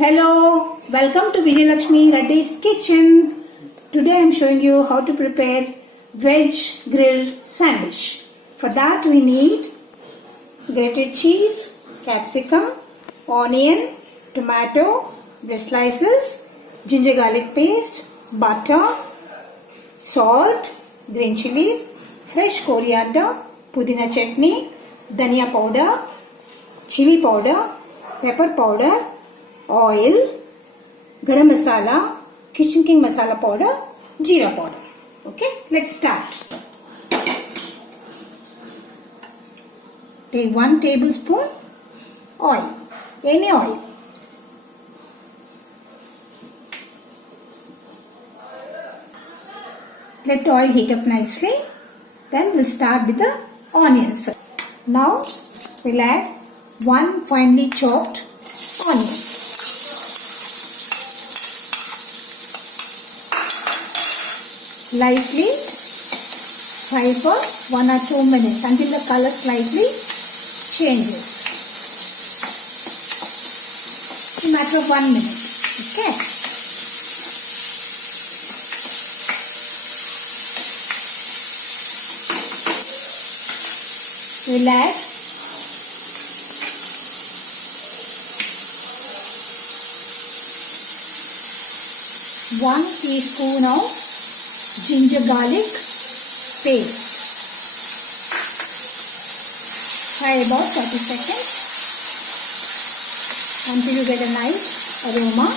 Hello, welcome to Vijayalakshmi Reddy's kitchen. Today I am showing you how to prepare veg grilled sandwich. For that we need grated cheese, capsicum, onion, tomato, bread slices, ginger garlic paste, butter, salt, green chilies, fresh coriander, pudina chutney, dhania powder, chili powder, pepper powder, oil, garam masala, kitchen king masala powder, jeera powder. Okay, let's start. Take 1 tablespoon oil, any oil. Let the oil heat up nicely. Then we'll start with the onions first. Now we'll add 1 finely chopped onion. Lightly fry for 1 or 2 minutes until the color slightly changes. In a matter of 1 minute. Okay. We'll add one teaspoon of ginger garlic paste. Fry about 30 seconds until you get a nice aroma.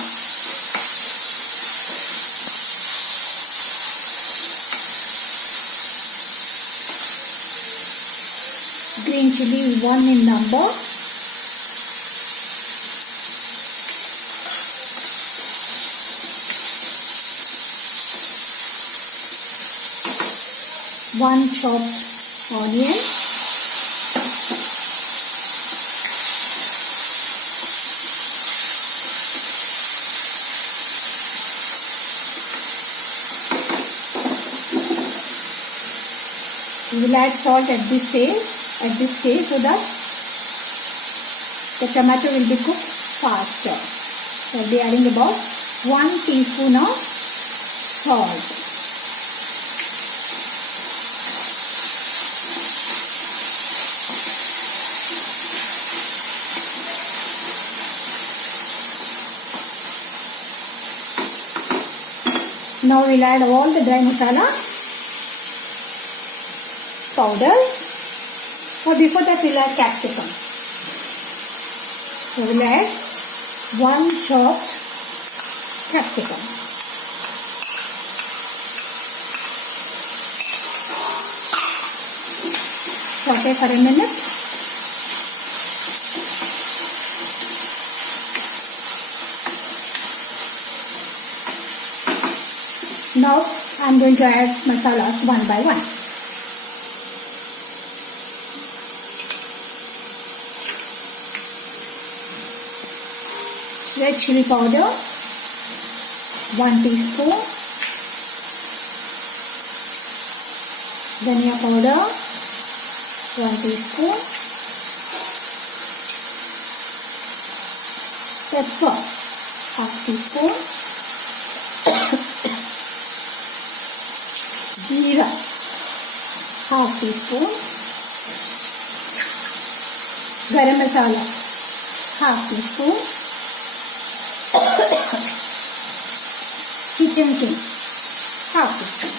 Green chili 1 in number. One chopped onion, we will add salt at this stage so that the tomato will be cooked faster. So I will be adding about 1 teaspoon of salt. Now we'll add all the dry masala powders. But before that we'll add capsicum. So we'll add 1 chopped capsicum. Saute for a minute. Now I am going to add masalas one by one. Red chili powder 1 teaspoon, dhania powder 1 teaspoon, pepper 1/2 teaspoon, jeera 1/2 teaspoon, garam masala 1/2 teaspoon, kitchen king 1/2 teaspoon.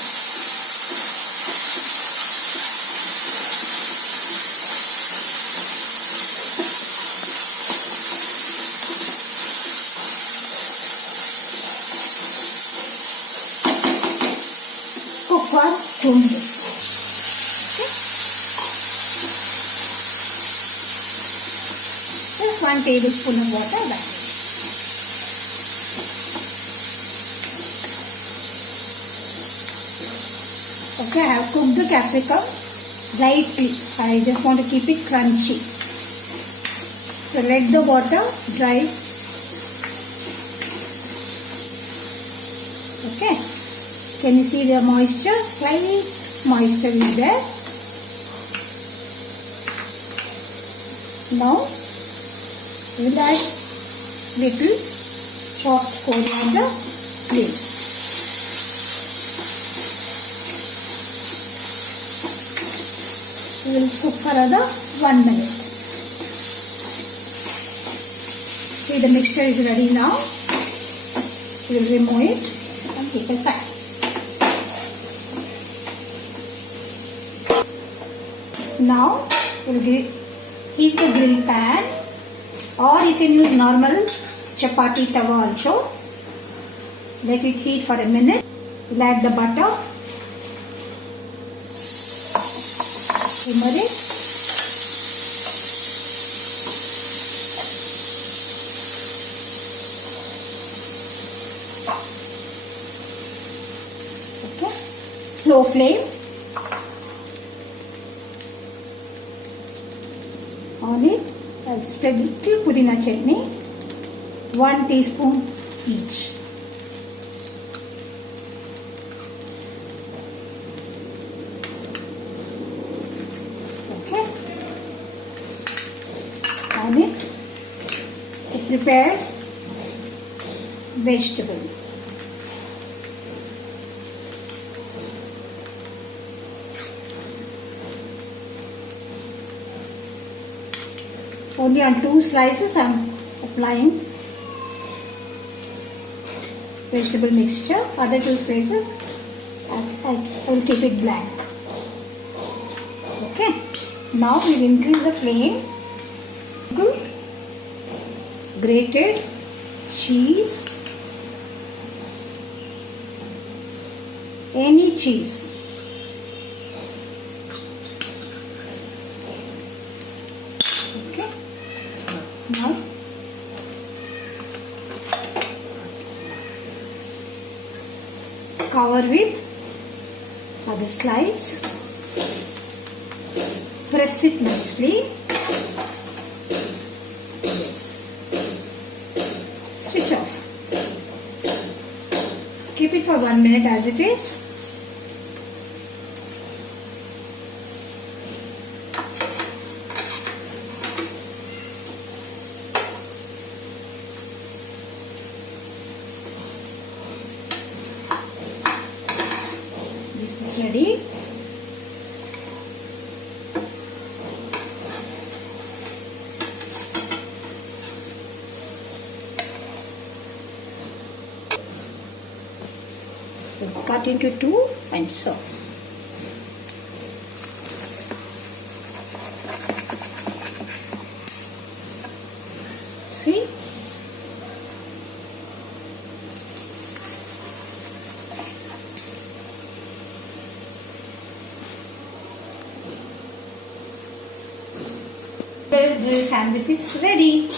Cook for 2 minutes. Okay. Just 1 tablespoon of water back. Okay, I have cooked the capsicum lightly. I just want to keep it crunchy. So let the water dry. Okay. Can you see the moisture? Slight moisture is there. Now we'll add little chopped coriander leaves. We will cook for another 1 minute. See, the mixture is ready now. We will remove it and keep aside. Now we will heat the grill pan, or you can use normal chapati tawa also. Let it heat for a minute. We'll add the butter. Simmer it. Okay. Slow flame. On it, I'll spread little pudina chutney, 1 teaspoon each. Okay. On it, the prepared vegetable. Only on 2 slices I am applying vegetable mixture. Other 2 slices I will keep it blank. Okay. Now we will increase the flame. Good. Grated cheese. Any cheese. Now cover with other slice. Press it nicely. Yes. Switch off. Keep it for 1 minute as it is. This is ready. We'll cut into 2 and serve. See? The sandwich is ready.